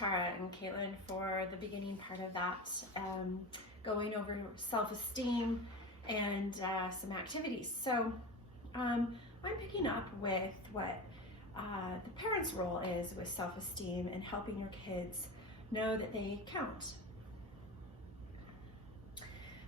Tara and Caitlin for the beginning part of that, going over self-esteem and some activities. So I'm picking up with what the parents' role is with self-esteem and helping your kids know that they count.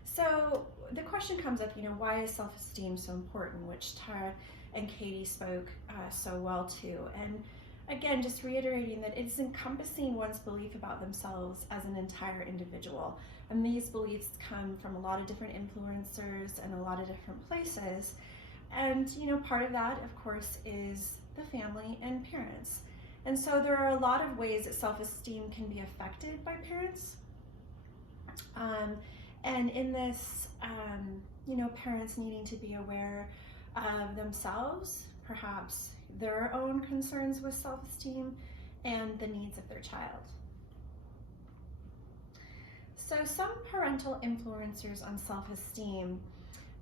So the question comes up, why is self-esteem so important, which Tara and Katie spoke so well to. And again, just reiterating that it's encompassing one's belief about themselves as an entire individual. And these beliefs come from a lot of different influencers and a lot of different places. And, part of that, of course, is the family and parents. And so there are a lot of ways that self-esteem can be affected by parents. And in this, parents needing to be aware of themselves, perhaps their own concerns with self-esteem, and the needs of their child. So some parental influencers on self-esteem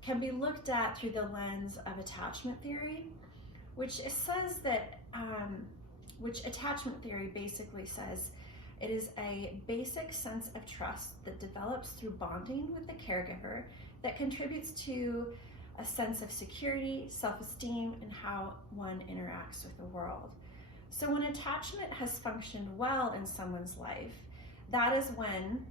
can be looked at through the lens of attachment theory, which says that, which attachment theory basically says it is a basic sense of trust that develops through bonding with the caregiver that contributes to a sense of security, self-esteem, and how one interacts with the world. So when attachment has functioned well in someone's life, that is when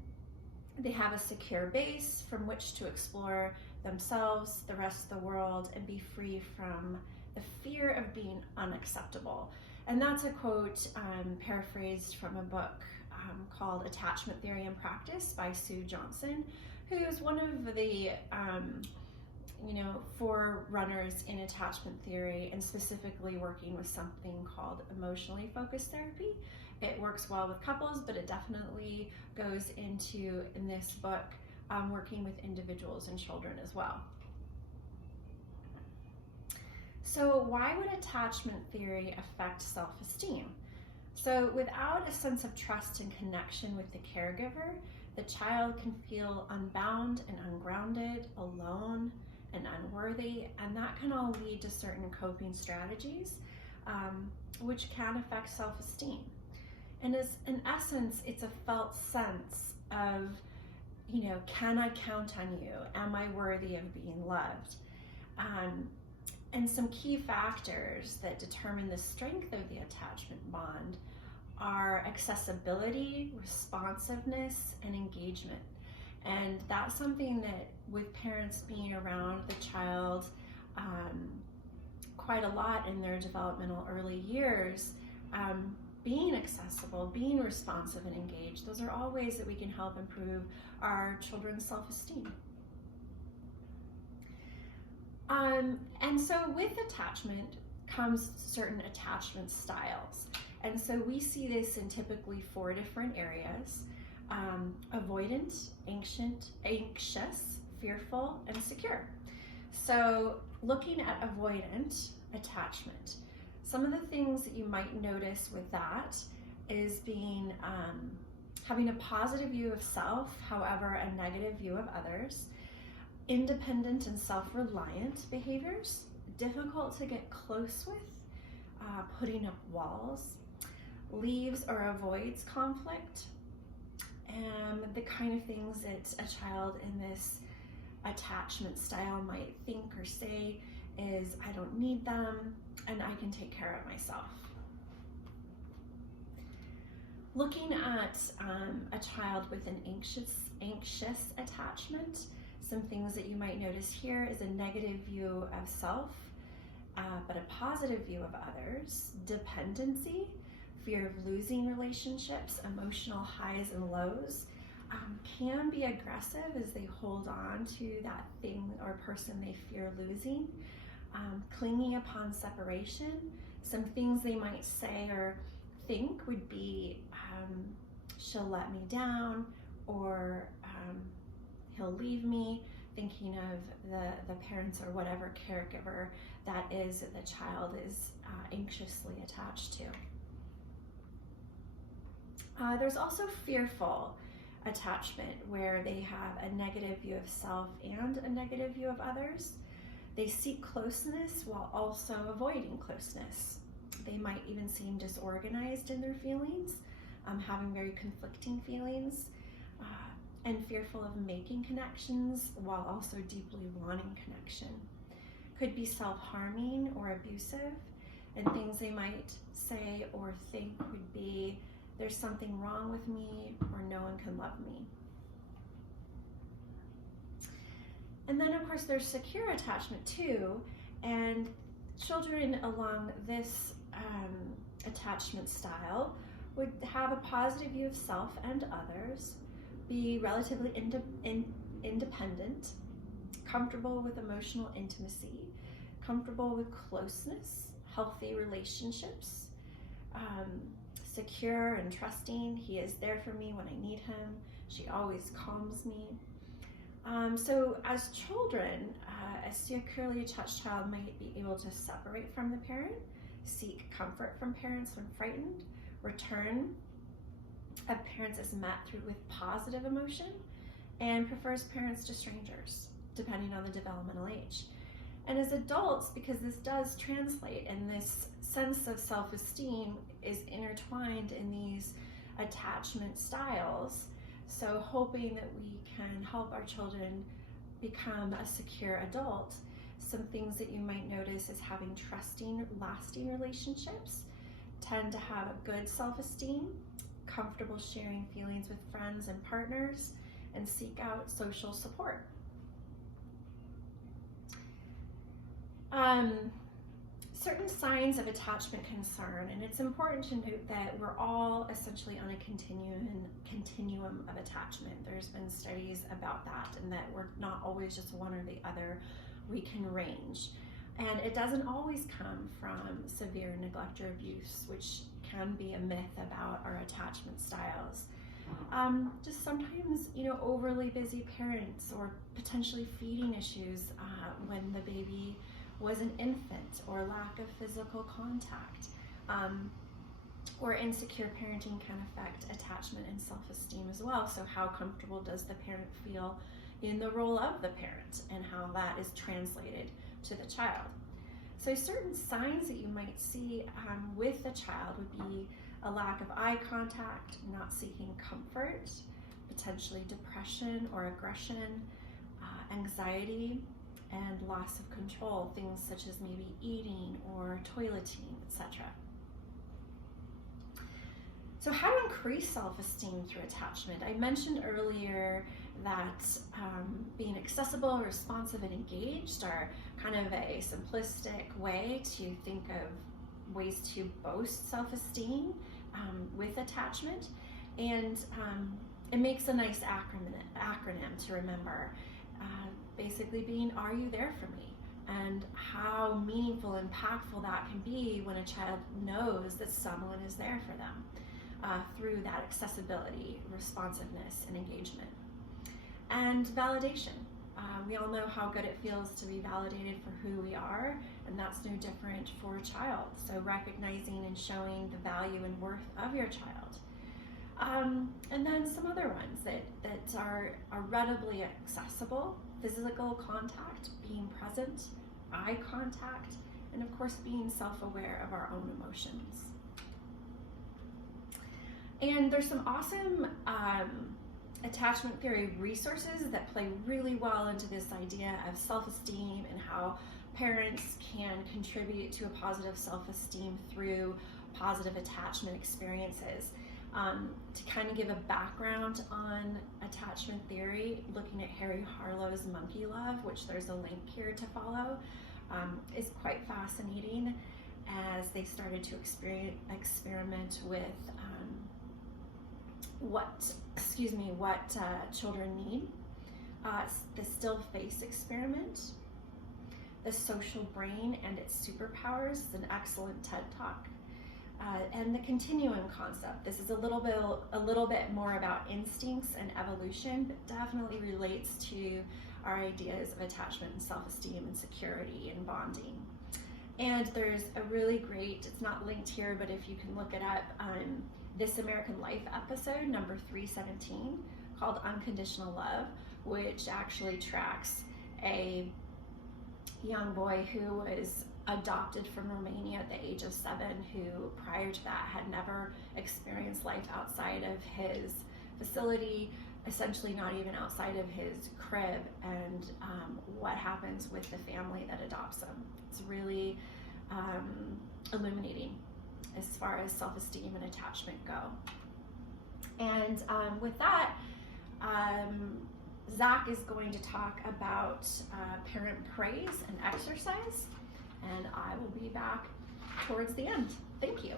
they have a secure base from which to explore themselves, the rest of the world, and be free from the fear of being unacceptable. And that's a quote paraphrased from a book called Attachment Theory and Practice by Sue Johnson, who is one of the forerunners in attachment theory, and specifically working with something called emotionally focused therapy. It works well with couples, but it definitely goes into, in this book, working with individuals and children as well. So why would attachment theory affect self-esteem? So without a sense of trust and connection with the caregiver, the child can feel unbound and ungrounded, alone and unworthy, and that can all lead to certain coping strategies, which can affect self-esteem. And in essence, it's a felt sense of, can I count on you? Am I worthy of being loved? And some key factors that determine the strength of the attachment bond are accessibility, responsiveness, and engagement. And that's something that, with parents being around the child quite a lot in their developmental early years, being accessible, being responsive and engaged, those are all ways that we can help improve our children's self-esteem. And so with attachment comes certain attachment styles. And so we see this in typically 4 different areas: avoidant, anxious, fearful, and secure. So looking at avoidant attachment, some of the things that you might notice with that is being having a positive view of self, however, a negative view of others, independent and self-reliant behaviors, difficult to get close with, putting up walls, leaves or avoids conflict, and the kind of things that a child in this attachment style might think or say is, I don't need them and I can take care of myself. Looking at a child with an anxious attachment, some things that you might notice here is a negative view of self, but a positive view of others, dependency, fear of losing relationships, emotional highs and lows, can be aggressive as they hold on to that thing or person they fear losing, clinging upon separation. Some things they might say or think would be, she'll let me down, or he'll leave me, thinking of the parents or whatever caregiver that is that the child is anxiously attached to. There's also fearful attachment, where they have a negative view of self and a negative view of others. They seek closeness while also avoiding closeness. They might even seem disorganized in their feelings, having very conflicting feelings, and fearful of making connections while also deeply wanting connection. Could be self-harming or abusive, and things they might say or think would be, there's something wrong with me, or no one can love me. And then of course there's secure attachment too, and children along this attachment style would have a positive view of self and others, be relatively independent, comfortable with emotional intimacy, comfortable with closeness, healthy relationships, secure and trusting. He is there for me when I need him. She always calms me. So as children, a securely attached child might be able to separate from the parent, seek comfort from parents when frightened, return of parents is met with positive emotion, and prefers parents to strangers, depending on the developmental age. And as adults, because this does translate, and this sense of self-esteem is intertwined in these attachment styles, so hoping that we can help our children become a secure adult, some things that you might notice is having trusting, lasting relationships, tend to have a good self-esteem, comfortable sharing feelings with friends and partners, and seek out social support. Certain signs of attachment concern, and it's important to note that we're all essentially on a continuum of attachment. There's been studies about that, and that we're not always just one or the other. We can range, and it doesn't always come from severe neglect or abuse, which can be a myth about our attachment styles. Just sometimes, overly busy parents, or potentially feeding issues when the baby was an infant, or lack of physical contact, or insecure parenting can affect attachment and self-esteem as well. So how comfortable does the parent feel in the role of the parent, and how that is translated to the child. So certain signs that you might see with the child would be a lack of eye contact, not seeking comfort, potentially depression or aggression, anxiety, and loss of control, things such as maybe eating or toileting, etc. So how to increase self-esteem through attachment? I mentioned earlier that being accessible, responsive, and engaged are kind of a simplistic way to think of ways to boast self-esteem with attachment, and it makes a nice acronym to remember. Basically being, are you there for me? And how meaningful, impactful that can be when a child knows that someone is there for them through that accessibility, responsiveness, and engagement. And validation. We all know how good it feels to be validated for who we are, and that's no different for a child. So recognizing and showing the value and worth of your child. And then some other ones that are readily accessible: physical contact, being present, eye contact, and of course being self-aware of our own emotions. And there's some awesome attachment theory resources that play really well into this idea of self-esteem, and how parents can contribute to a positive self-esteem through positive attachment experiences. To kind of give a background on attachment theory, looking at Harry Harlow's Monkey Love, which there's a link here to follow, is quite fascinating, as they started to experiment with what children need. The still face experiment, the social brain and its superpowers is an excellent TED Talk. And the continuum concept. This is a little bit more about instincts and evolution, but definitely relates to our ideas of attachment and self-esteem and security and bonding. And there's a really great, it's not linked here, but if you can look it up, This American Life episode, number 317, called Unconditional Love, which actually tracks a young boy who was adopted from Romania at the age of 7, who prior to that had never experienced life outside of his facility, essentially not even outside of his crib, and what happens with the family that adopts him. It's really illuminating as far as self-esteem and attachment go. And with that, Zach is going to talk about parent praise and exercise, and I will be back towards the end. Thank you.